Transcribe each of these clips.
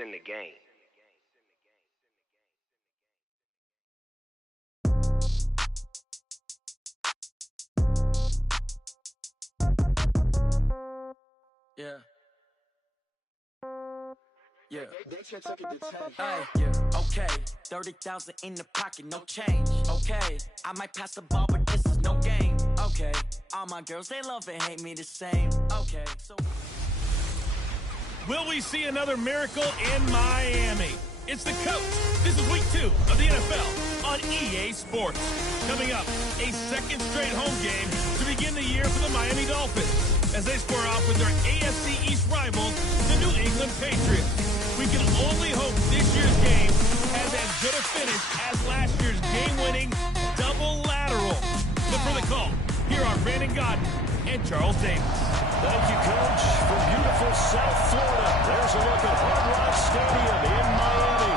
in the game. Yeah. Yeah. Yeah. Okay. 30,000 in the pocket, no change. Okay. I might pass the ball, but this is no game. Okay. All my girls, they love and hate me the same. Okay. So. Will we see another miracle in Miami? It's the coach. This is week 2 of the NFL on EA Sports. Coming up, a second straight home game to begin the year for the Miami Dolphins as they square off with their AFC East rivals, the New England Patriots. We can only hope this year's game has as good a finish as last year's game-winning double lateral. But for the call, here are Brandon Godden and Charles Davis. Thank you, Coach. From beautiful South Florida, there's a look at Hard Rock Stadium in Miami.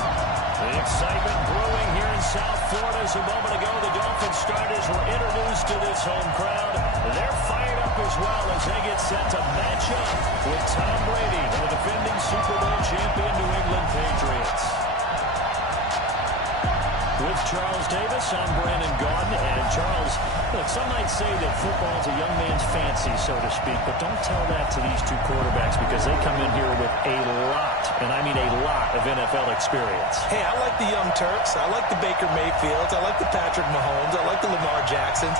The excitement brewing here in South Florida as a moment ago the Dolphins starters were introduced to this home crowd. They're fired up as well as they get set to match up with Tom Brady and the defending Super Bowl champion New England Patriots. With Charles Davis, I'm Brandon Godden. And Charles, look, some might say that football is a young man's fancy, so to speak, but don't tell that to these two quarterbacks because they come in here with a lot, and I mean a lot, of NFL experience. Hey, I like the Young Turks. I like the Baker Mayfields. I like the Patrick Mahomes. I like the Lamar Jacksons.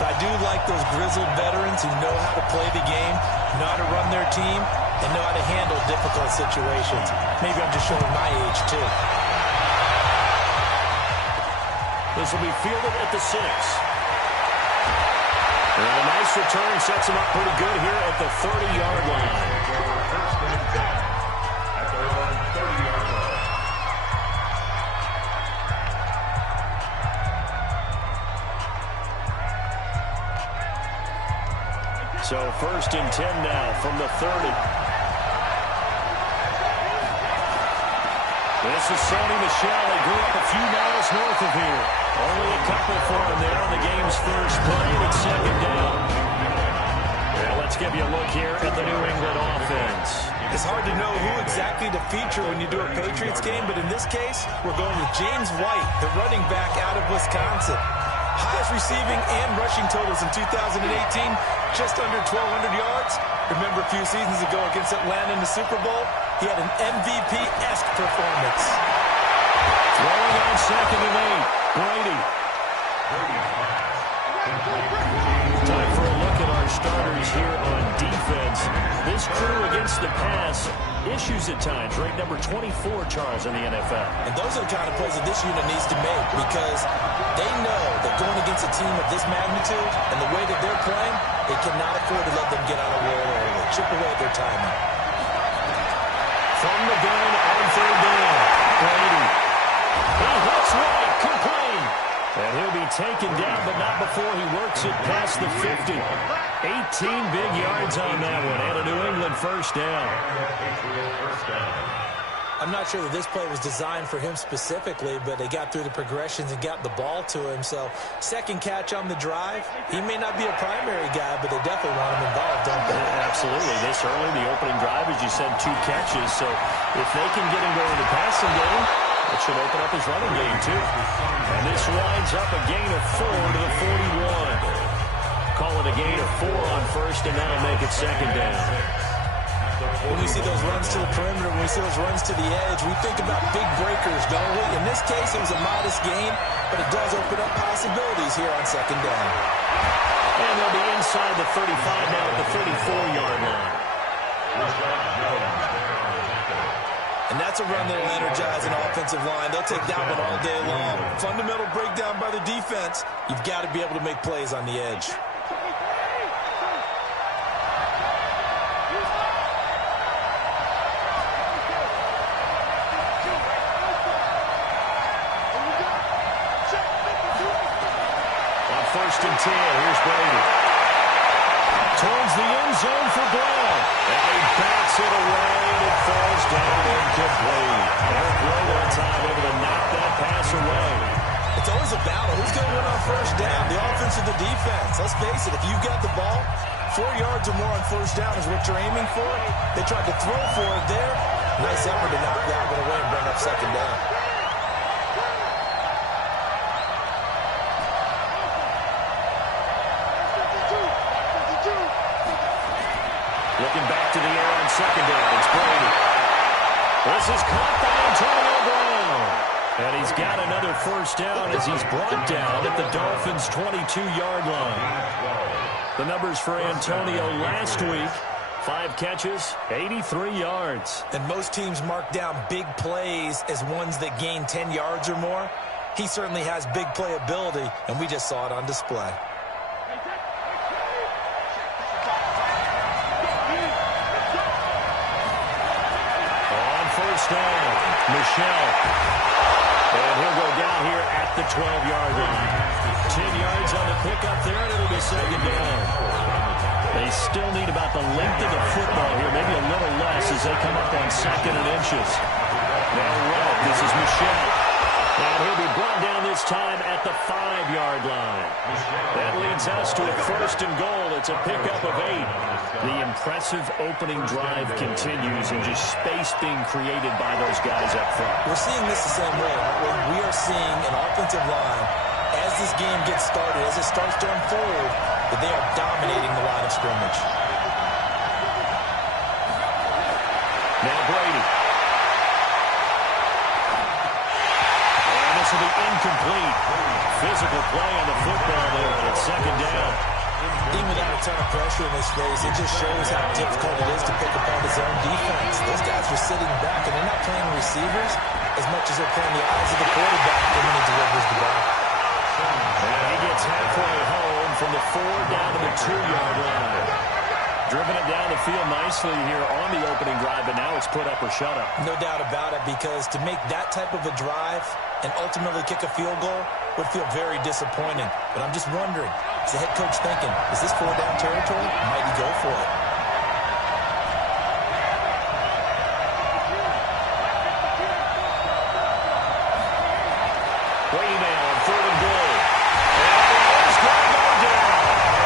But I do like those grizzled veterans who know how to play the game, know how to run their team, and know how to handle difficult situations. Maybe I'm just showing my age, too. This will be fielded at the 6. And a nice return sets him up pretty good here at the 30-yard line. At their own 30-yard line. So 1st and 10 now from the 30. This is Sony Michel. He grew up a few miles north of here. Only a couple for him there on the game's first play, and it's 2nd down. Well, let's give you a look here at the New England offense. It's hard to know who exactly to feature when you do a Patriots game, but in this case, we're going with James White, the running back out of Wisconsin. Highest receiving and rushing totals in 2018, just under 1,200 yards. Remember a few seasons ago against Atlanta in the Super Bowl? He had an MVP-esque performance. Throwing on 2nd and 8. Brady. Time for a look at our starters here on defense. This crew against the pass, issues at times. Ranked number 24, Charles, in the NFL. And those are the kind of plays that this unit needs to make because they know that going against a team of this magnitude and the way that they're playing, they cannot afford to let them get on a roll early. Chip away at their timing. From the gun on 3rd down, Brady. He hits right, complete. And he'll be taken down, but not before he works it past the 50. 18 big yards on that one, and a New England 1st down. I'm not sure that this play was designed for him specifically, but they got through the progressions and got the ball to him. So, 2nd catch on the drive. He may not be a primary guy, but they definitely want him involved, don't they? Absolutely. This early, the opening drive, as you said, 2 catches. So, if they can get him going in the passing game, it should open up his running game, too. And this winds up a gain of 4 to the 41. Call it a gain of 4 on 1st, and that'll make it 2nd down. When we see those runs to the perimeter, when we see those runs to the edge, we think about big breakers, don't we? In this case, it was a modest gain, but it does open up possibilities here on 2nd down. And they'll be inside the 35 now at the 34-yard line. And that's a run that'll energize an offensive line. They'll take that one all day long. Fundamental breakdown by the defense. You've got to be able to make plays on the edge. On 1st and 10, here's Brady. Towards the end zone for Brown. And he backs it away, and it falls down incomplete. Eric Rowe on time, able to knock that pass away. It's always a battle. Who's going to win on 1st down? The offense or the defense? Let's face it, if you've got the ball, 4 yards or more on 1st down is what you're aiming for. They tried to throw for it there. Nice effort to knock that one away and bring up second down. Looking back to the air on second down. It's Brady. This is caught by Antonio Brown. And he's got another first down as he's brought down at the Dolphins' 22-yard line. The numbers for Antonio last week: 5 catches, 83 yards. And most teams mark down big plays as ones that gain 10 yards or more. He certainly has big playability, and we just saw it on display. First down, Michelle. And he'll go down here at the 12-yard line. 10 yards on the pickup there, and it'll be second down. They still need about the length of the football here, maybe a little less as they come up on second and inches. Now right, this is Michelle. And he'll be brought down this time at the 5-yard line. That leads us to a first and goal. It's a pickup of 8. The impressive opening drive continues, and just space being created by those guys up front. We're seeing this the same way, aren't we? We are seeing an offensive line, as this game gets started, as it starts to unfold, that they are dominating the line of scrimmage. Now Brady. And this will be incomplete. Physical play on the football there, and it's second down. Even without a ton of pressure in his face, it just shows how difficult it is to pick apart his own defense. Those guys are sitting back, and they're not playing receivers as much as they're playing the eyes of the quarterback when he delivers the ball. And he gets halfway home from the 4 down to the 2-yard line. Driven it down the field nicely here on the opening drive, but now it's put up or shut up. No doubt about it, because to make that type of a drive and ultimately kick a field goal would feel very disappointing. But I'm just wondering, is the head coach thinking, is this 4-down territory? Might he go for it? Way now on 3rd and goal. And it's going to go down.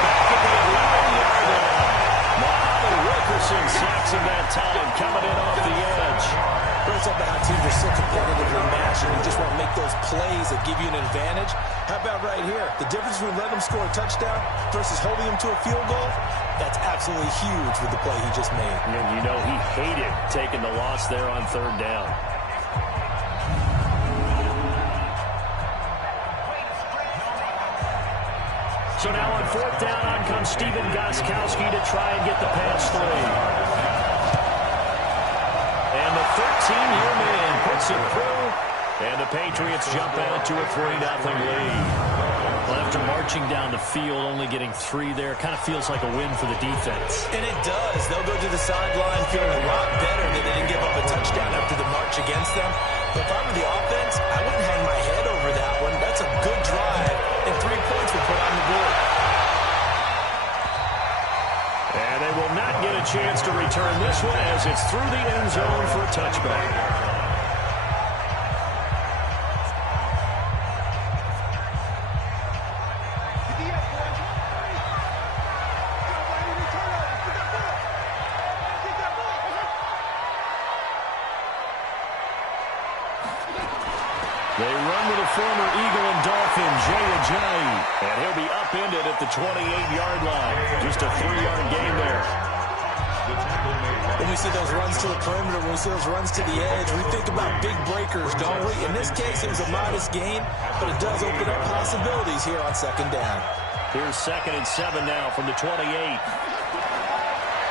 Back at the 11-yard line. Muhammad Wilkerson sacks him that time, coming in off the edge. First up, how teams are so competitively matched, and you just want to make those plays that give you an advantage. How about right here? The difference between letting them score a touchdown versus holding them to a field goal, that's absolutely huge with the play he just made. And you know he hated taking the loss there on 3rd down. So now on 4th down, on comes Stephen Gostkowski to try and get the pass through. And the 13-year man puts it through, and the Patriots jump out to a 3-0 lead. Well, after marching down the field, only getting 3 there, kind of feels like a win for the defense. And it does. They'll go to the sideline feeling a lot better that they didn't give up a touchdown after the march against them. But if I were the offense, I wouldn't hang my head over that one. That's a good drive, and 3 points were put on the board. And they will not get a chance to return this one as it's through the end zone for a touchback. They run with a former Eagle and Dolphin, Jay Ajayi, and he'll be upended at the 28-yard line. Just a 3-yard gain there. When we see those runs to the perimeter, when we see those runs to the edge, we think about big breakers, don't we? In this case, it was a modest gain, but it does open up possibilities here on 2nd down. Here's 2nd and 7 now from the 28.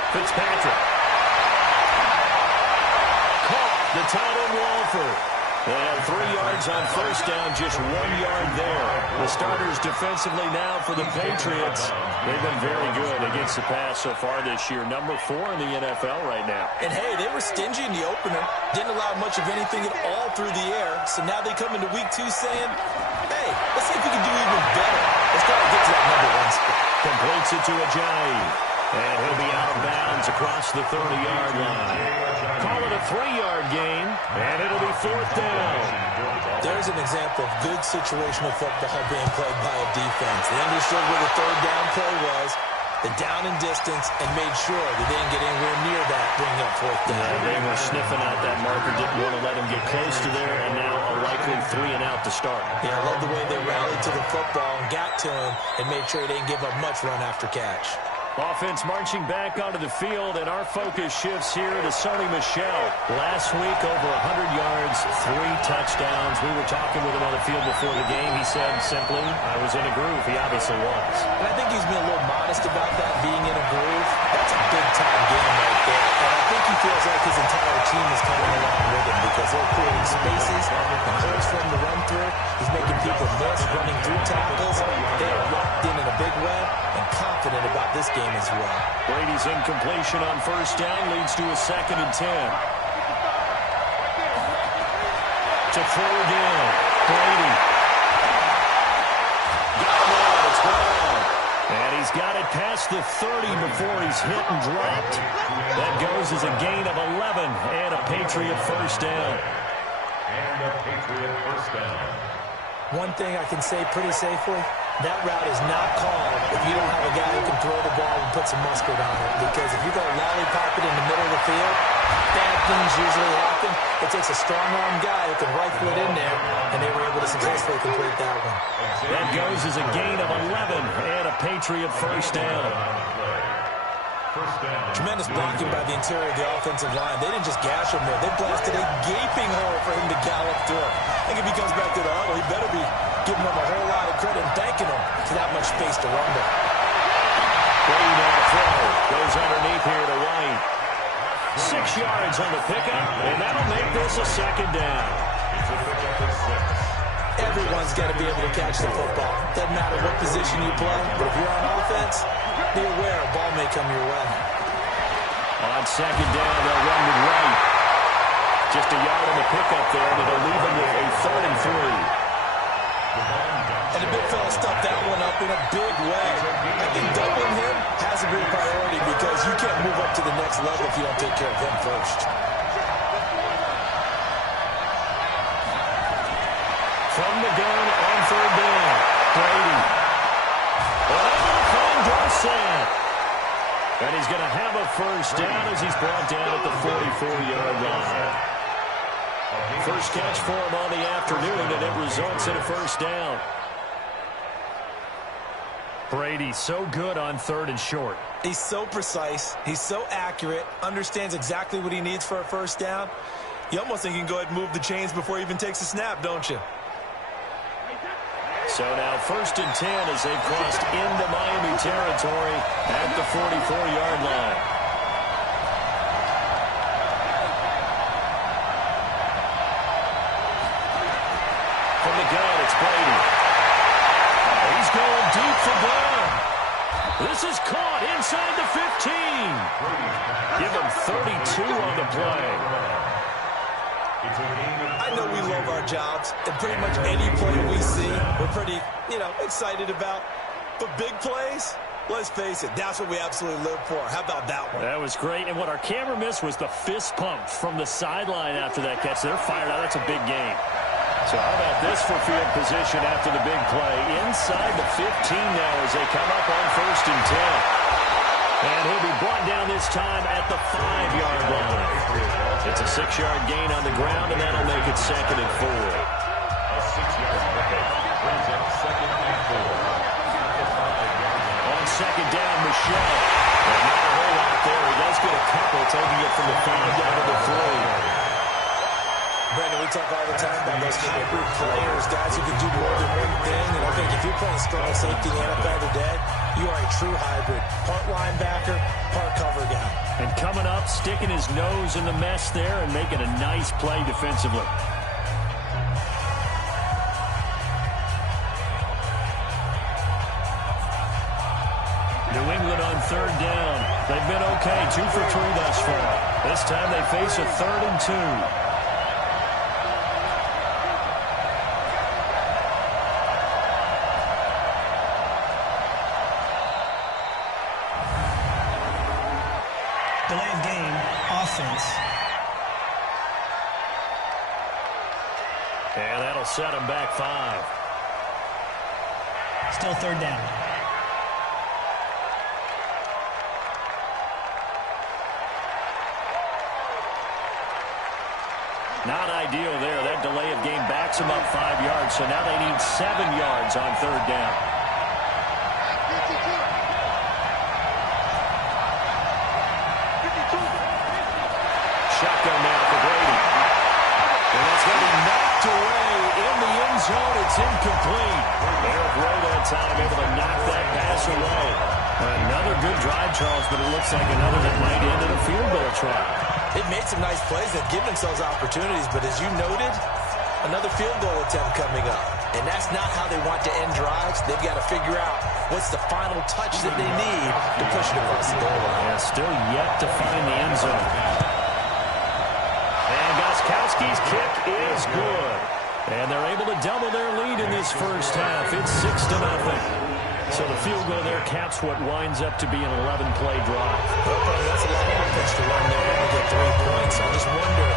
Fitzpatrick. Caught the tight end Walford. And 3 yards on 1st down, just 1 yard there. The starters defensively now for the Patriots. They've been very good against the pass so far this year. Number 4 in the NFL right now. And hey, they were stingy in the opener. Didn't allow much of anything at all through the air. So now they come into week 2 saying, hey, let's see if we can do even better. Let's try to get to that number 1 spot. Completes it to Ajayi. And he'll be out of bounds across the 30-yard line. Call it a 3-yard gain, and it'll be 4th down. There's an example of good situational football being played by a defense. They understood where the 3rd down play was, the down and distance and made sure that they didn't get anywhere near that bringing up fourth down. Yeah, they were sniffing out that marker, didn't want to let him get close to there, and now a likely 3 and out to start. Yeah, I love the way they rallied to the football and got to him and made sure they didn't give up much run after catch. Offense marching back onto the field, and our focus shifts here to Sony Michel. Last week, over 100 yards, 3 touchdowns. We were talking with him on the field before the game. He said simply, I was in a groove. He obviously was. And I think he's been a little modest about that, being in a groove. That's a big-time game right there. And I think he feels like his entire team is coming along with him because they're creating spaces and holes for him to run through. He's making people miss, running through tackles. They are locked in a big way and confident about this game as well. Brady's incompletion on first down leads to a 2nd and 10. To 4 down. Brady. Got him out. It's gone. And he's got it past the 30 before he's hit and dropped. That goes as a gain of 11 and a Patriot first down. And a Patriot first down. One thing I can say pretty safely, that route is not called if you don't have a guy who can throw the ball and put some mustard on it. Because if you go lollipop it in the middle of the field, bad things usually happen. It takes a strong-arm guy who can rifle it in there, and they were able to successfully complete that one. That goes as a gain of 11 and a Patriot first down. Tremendous blocking by the interior of the offensive line. They didn't just gash him there. They blasted a gaping hole for him to gallop through. I think if he comes back to the huddle, he better be giving them a whole lot of credit and thanking them for that much space to rumble. Brady now to throw. Goes underneath here to White. 6 yards on the pickup, and that'll make this a 2nd down. It's a pickup of 6. Everyone's got to be able to catch the football. Doesn't matter what position you play, but if you're on offense, be aware a ball may come your way. On 2nd down, they'll run with White. Just a yard on the pickup there, and it'll leave them with a 3rd and 3. And the big fella stuffed that one up in a big way. I think doubling him has to be a priority because you can't move up to the next level if you don't take care of him first. From the gun on 3rd down, Brady. Unable to find Dorsett. And he's going to have a first down as he's brought down at the 44-yard line. First catch for him on the afternoon, and it results in a first down. Brady so good on 3rd and short. He's so precise. He's so accurate. Understands exactly what he needs for a first down. You almost think you can go ahead and move the chains before he even takes a snap, don't you? So now 1st and 10 as they've crossed into Miami territory at the 44-yard line. From the gun, it's Brady. He's going deep for Brown. This is caught inside the 15. Give him 32 on the play. I know we love our jobs, and pretty much any play we see, we're pretty, excited about. But big plays, let's face it, that's what we absolutely live for. How about that one? That was great, and what our camera missed was the fist pump from the sideline after that catch. They're fired out. That's a big game. So how about this for field position after the big play? Inside the 15 now as they come up on 1st and 10. And he'll be brought down this time at the 5-yard line. It's a 6-yard gain on the ground, and that'll make it 2nd and 4. A 6-yard pickup brings up 2nd and 4. On 2nd down, Michel. And not a whole lot there. He does get a couple, taking it from the 5 down to the 3. Brandon, we talk all the time about those kind of group players, guys who can do more than one thing. And I think if you're playing strong safety in the NFL today, you are a true hybrid. Part linebacker, part cover guy. And coming up, sticking his nose in the mess there and making a nice play defensively. New England on 3rd down. They've been okay, 2 for 3 thus far. This time they face a 3rd and 2. Delay of game, offense. And that'll set him back 5. Still 3rd down. Not ideal there. That delay of game backs them up 5 yards, so now they need 7 yards on third down. Shotgun now for Brady. And that's going to be knocked away in the end zone. It's incomplete. Eric Rowe that time able to knock that pass away. Another good drive, Charles, but it looks like another that might end in a field goal try. They've made some nice plays. They've given themselves opportunities, but as you noted, another field goal attempt coming up. And that's not how they want to end drives. They've got to figure out what's the final touch that they need to push it across the goal line. Yeah, still yet to find the end zone. And Gostkowski's kick is good. And they're able to double their lead in this first half. It's 6-0. So the field goal there caps what winds up to be an 11-play drive. That's a lot of offense to run there to get 3 points. I just wonder,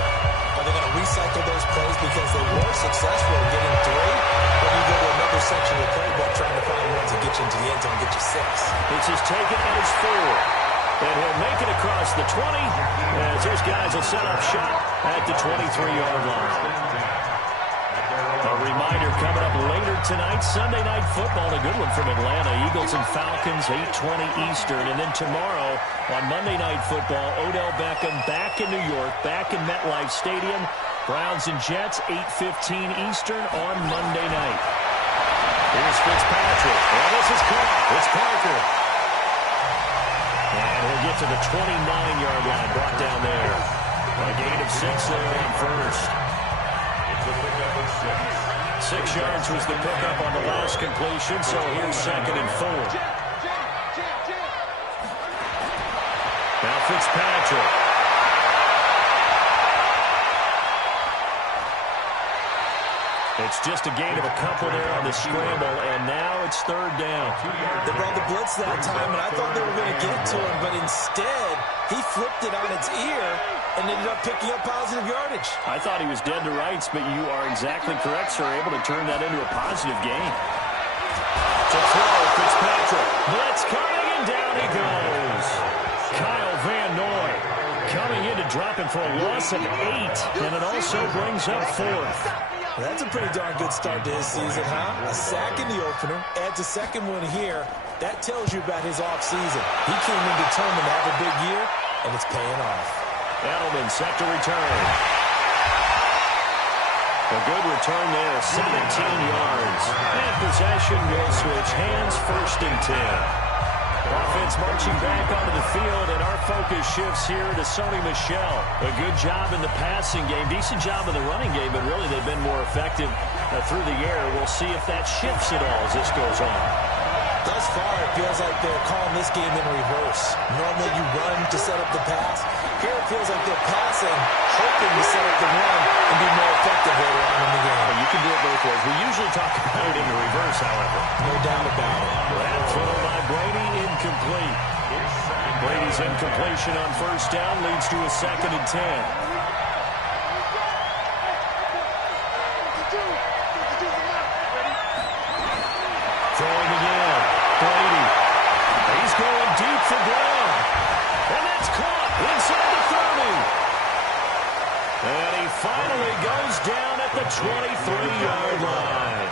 are they going to recycle those plays because they were successful in getting 3? Or do you go to another section of the playbook trying to find ones that get you into the end zone and get you 6? It's just taken at his 4. And he'll make it across the 20 as those guys will set up shop at the 23-yard line. A reminder coming up later tonight, Sunday Night Football, a good one from Atlanta. Eagles and Falcons, 8:20 Eastern. And then tomorrow on Monday Night Football, Odell Beckham back in New York, back in MetLife Stadium. Browns and Jets, 8:15 Eastern on Monday night. Here's Fitzpatrick. Well, this is caught. It's Parker. And he'll get to the 29-yard line, brought down there. A gain of 6 there on first. 6 yards was the pickup on the last completion, so here's 2nd and 4. Now Fitzpatrick. It's just a gain of a couple there on the scramble, and now it's 3rd down. They brought the blitz that time, and I thought they were going to get it to him, but instead, he flipped it on its ear and ended up picking up positive yardage. I thought he was dead to rights, but you are exactly correct, sir. Able to turn that into a positive gain. To throw, Fitzpatrick. Blitz coming, and down he goes. Kyle Van Noy coming in to drop him for a loss of 8, and it also brings up 4th. That's a pretty darn good start to his season, huh? A sack in the opener, adds a 2nd one here. That tells you about his offseason. He came in determined to have a big year, and it's paying off. Edelman set to return. A good return there, 17 yards. And possession will switch hands, 1st and 10. Offense marching back onto the field, and our focus shifts here to Sony Michel. A good job in the passing game, decent job in the running game, but really they've been more effective through the air. We'll see if that shifts at all as this goes on. Thus far, it feels like they're calling this game in reverse. Normally you run to set up the pass. Here it feels like they're passing, hoping to set up the run and be more effective later on in the game. You can do it both ways. We usually talk about it in the reverse, however. No doubt about it. That throw by Brady, incomplete. Brady's incompletion on 1st down leads to a 2nd and 10. Throwing again. Brady. He's going deep for Brown. And that's caught inside the 30. And he finally goes down at the 23-yard line.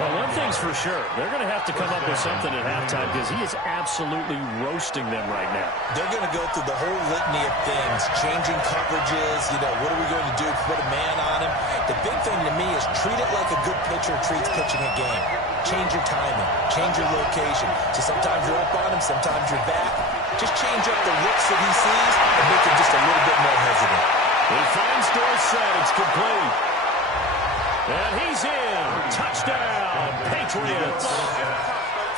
Well, one thing's for sure. They're going to have to come up with something at halftime because he is absolutely roasting them right now. They're going to go through the whole litany of things, changing coverages, what are we going to do, put a man on him. The big thing to me is treat it like a good pitcher treats pitching a game. Change your timing, change your location. So sometimes you're up on him, sometimes you're back. Just change up the looks that he sees and make him just a little bit more hesitant. He finds Dorsett. It's complete. And he's in. Touchdown, Patriots.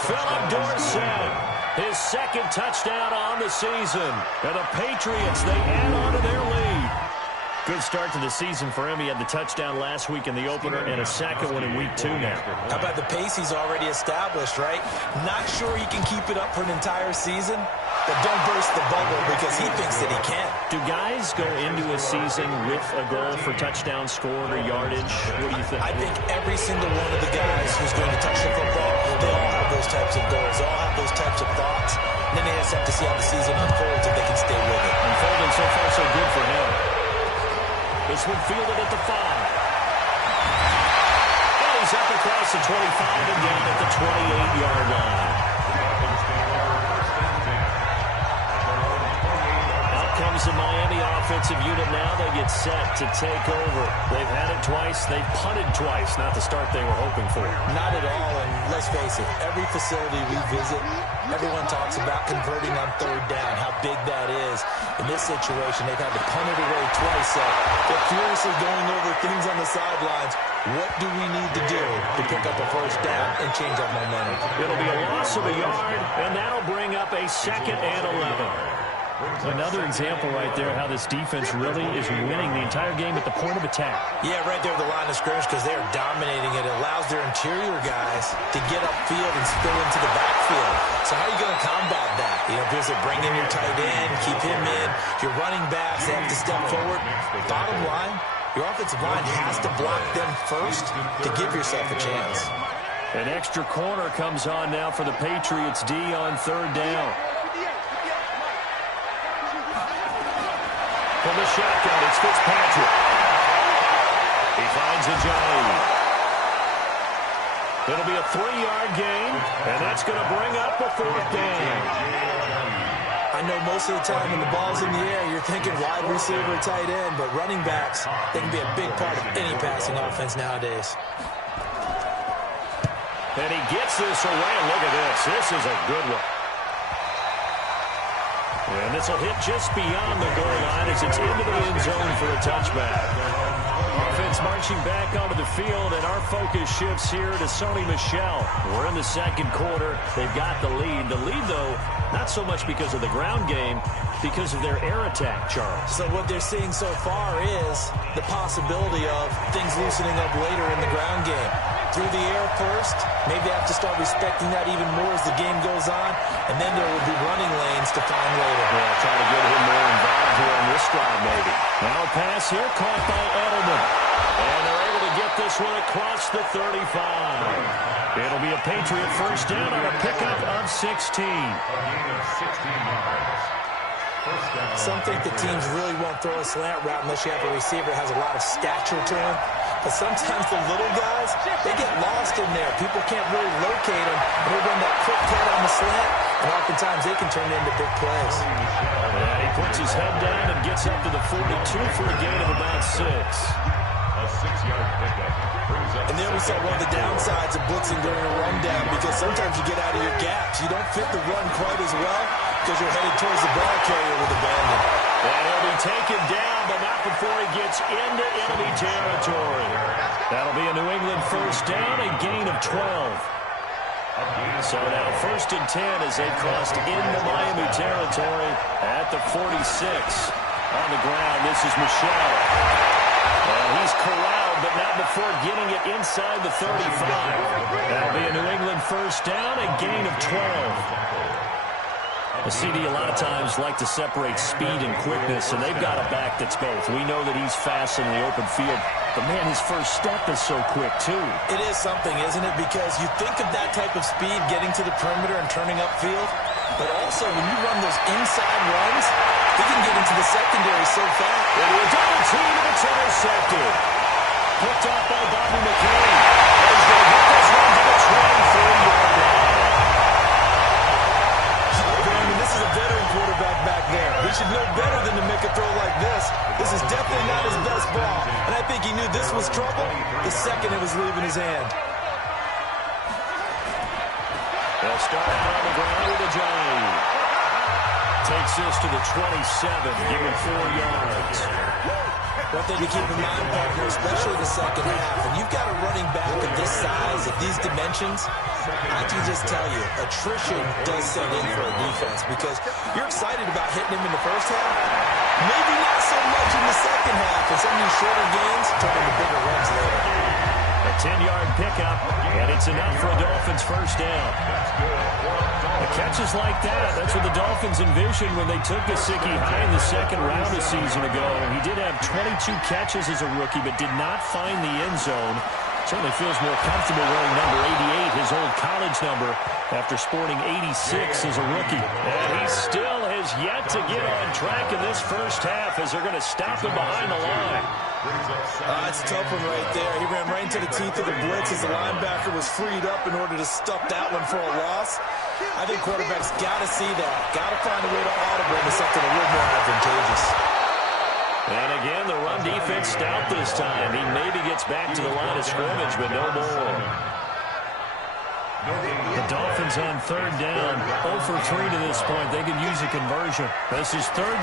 Philip Dorsett, his 2nd touchdown on the season. And the Patriots, they add on to their lead. Good start to the season for him. He had the touchdown last week in the opener and a 2nd one in week 2 now. How about the pace he's already established, right? Not sure he can keep it up for an entire season, but don't burst the bubble because he thinks that he can. Do guys go into a season with a goal for touchdown scored or yardage? What do you think? I think every single one of the guys who's going to touch the football, they all have those types of goals. They all have those types of thoughts. And then they just have to see how the season unfolds if they can stay with it. Unfolding so far so good for him. This one fielded at the 5. And he's up across the 25 and down at the 28-yard line. Comes the Miami offensive unit now. They get set to take over. They've had it twice. They've punted twice. Not the start they were hoping for. Not at all, and let's face it, every facility we visit, everyone talks about converting on third down, how big that is. In this situation, they've had to punt it away twice, so they're furiously going over things on the sidelines. What do we need to do to pick up a first down and change our momentum? It'll be a loss of a yard, and that'll bring up a 2nd and 11. Another example right there how this defense really is winning the entire game at the point of attack. Yeah, right there at the line of scrimmage because they are dominating it. It allows their interior guys to get upfield and spill into the backfield. So how are you going to combat that? You know, because they bring in your tight end, keep him in. Your running backs, they have to step forward. Bottom line, your offensive line has to block them first to give yourself a chance. An extra corner comes on now for the Patriots D on 3rd down. From the shotgun, it's Fitzpatrick. He finds Ajayi. It'll be a 3-yard gain, and that's going to bring up a 4th down. I know most of the time when the ball's in the air, you're thinking wide receiver, tight end, but running backs, they can be a big part of any passing offense nowadays. And he gets this away, and look at this. This is a good one. And this will hit just beyond the goal line as it's into the end zone for a touchback. Offense marching back onto the field, and our focus shifts here to Sony Michel. We're in the 2nd quarter. They've got the lead. The lead, though, not so much because of the ground game, because of their air attack, Charles. So what they're seeing so far is the possibility of things loosening up later in the ground game. Through the air first, maybe have to start respecting that even more as the game goes on, and then there will be running lanes to find later. Yeah, try to get him more involved here on this drive, maybe. Now a pass here, caught by Edelman. And they're able to get this one across the 35. It'll be a Patriot first down on a pickup of 16. Some think the teams really won't throw a slant route unless you have a receiver that has a lot of stature to him. But sometimes the little guys, they get lost in there. People can't really locate them. And they run that quick cut on the slant, and oftentimes they can turn into big plays. Yeah, he puts his head down and gets up to the 42 for a gain of about 6. A 6-yard pickup brings up. And then we saw one of the downsides of blitzing during a rundown because sometimes you get out of your gaps. You don't fit the run quite as well because you're headed towards the ball carrier with abandon. And he'll be taken down, but not before he gets into enemy territory. That'll be a New England first down, a gain of 12. So now 1st and 10 as they crossed into Miami territory at the 46. On the ground, this is Michel. And he's corralled, but not before getting it inside the 35. That'll be a New England first down, a gain of 12. The CD a lot of times like to separate speed and quickness, and they've got a back that's both. We know that he's fast in the open field, but man, his first step is so quick too. It is something, isn't it? Because you think of that type of speed getting to the perimeter and turning upfield, but also when you run those inside runs, he can get into the secondary so fast. It'll be a double team, and it's intercepted. Picked off by Bobby McCain. He's going to get this one to the 23-yard line. This is a veteran quarterback back there. He should know better than to make a throw like this. This is definitely not his best ball. And I think he knew this was trouble the second it was leaving his hand. They'll start out on the ground with Ajayi. Takes this to the 27, give him 4 yards. One thing to keep in mind, partner, especially the second half, and you've got a running back of this size, of these dimensions, I can just tell you, attrition does set in for a defense because you're excited about hitting him in the first half. Maybe not so much in the second half, and some of these shorter games turn into bigger runs later. A 10-yard pickup, and it's enough for a Dolphins first down. The catches like that, that's what the Dolphins envisioned when they took Gesicki high in the second round a season ago. He did have 22 catches as a rookie, but did not find the end zone. Certainly feels more comfortable wearing number 88, his old college number, after sporting 86 as a rookie. And he still has has yet to get on track in this first half as they're going to stop him behind the line. It's a tough one right there. He ran right into the teeth of the blitz as the linebacker was freed up in order to stuff that one for a loss. I think quarterbacks got to see that. Got to find a way to audible into something a little more advantageous. And again, the run defense stout this time. He maybe gets back to the line of scrimmage, but no more. The Dolphins on third down. 0 for 3 to this point. They could use a conversion. This is third down.